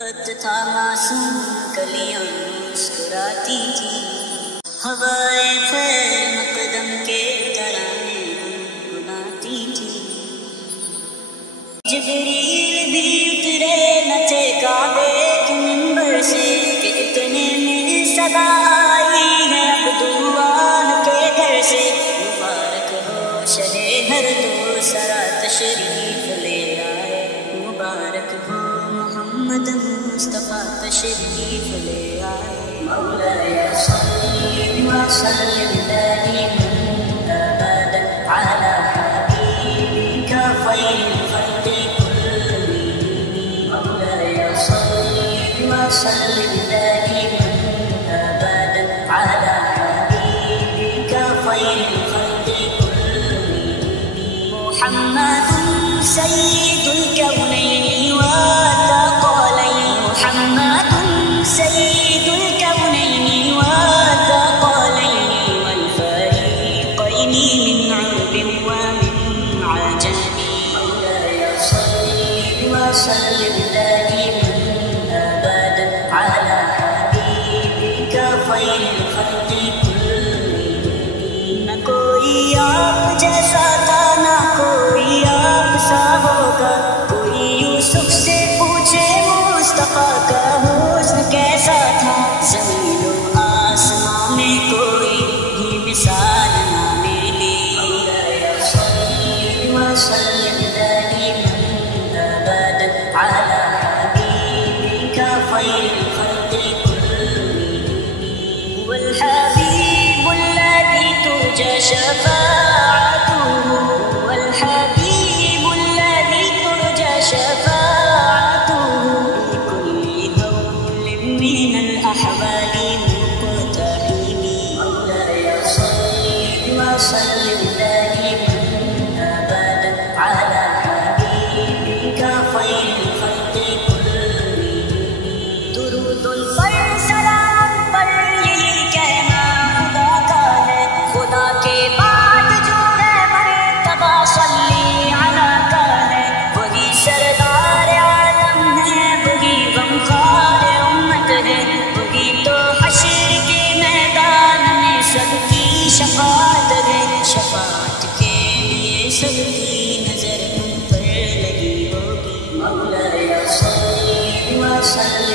था मासूम कलियां मुस्कुराती थी, हवाए खैर मकदम के तराने गुनगुनाती थी। जिब्रील भी उतरे न थे काबे के मिंबर से कि इतने में सदा आई है अब्दुल्लाह के घर से। मुबारक हो शहे हर दो सरा तशरीफ ले आए, मुबारक हो मोहम्मद मुस्तफा तशरीफ ले आए। मौलाया सल्ली व सल्लिम दाइमन अबदन अला हबीबिका खैरिल खल्क़ि कुल्लिहिम। मौलाया सल्ली व सल्लिम दाइमन अबदन अला हबीबिका खैरिल खल्क़ि कुल्लिहिम। मुहम्मदुन सय्यिदुल कौनैनि व सय्यिदुल कौनैनि व थक़लैनि वल फरीक़ैनि मिन अरबिन व मिन अजमी। मौलाया सल्ली व सल्लिम दाइमन अबदन अला हबीबिका खैरिल खल्क़ि कुल्लिहिम। न कोई आप जैसा था ना कोई आप सा होगा, कोई यूसुफ से पूछे मुस्तफा का हुस्न कैसा था। ज़मीन व आसमां में कोई भी मिसाल ना मिली। मौलाया सल्ली व सल्लिम दाइमन अबदन अला हबीबिका खैरिल खल्क़ि कुल्लिहिम। वल हबीबुल्लज़ी तुरजा शफ़ाअतुहु, वल हबीबुल्लज़ी तुरजा शफ़ाअतुहु बिकुल्लि हौलिन मिनल अहवालि मुक़तहिमी। मौलाया सल्ली व सल्लिम दाइमन अबदन अला हबीबिका खैरिल खल्क़ि कुल्लिहिम। दुरूदुन पर सलाम पर यही कहना खुदा का है, खुदा के बाद जो है मर्तबा सल्ली अला का है। वही सरदार आलम है, वही गमखार उम्मत है, वही तो हश्र के मैदान में सबकी शफाअत है। शफाअत के लिए सबकी नजर उन पर लगी होगी। मौलाया सल्ली व सल्लिम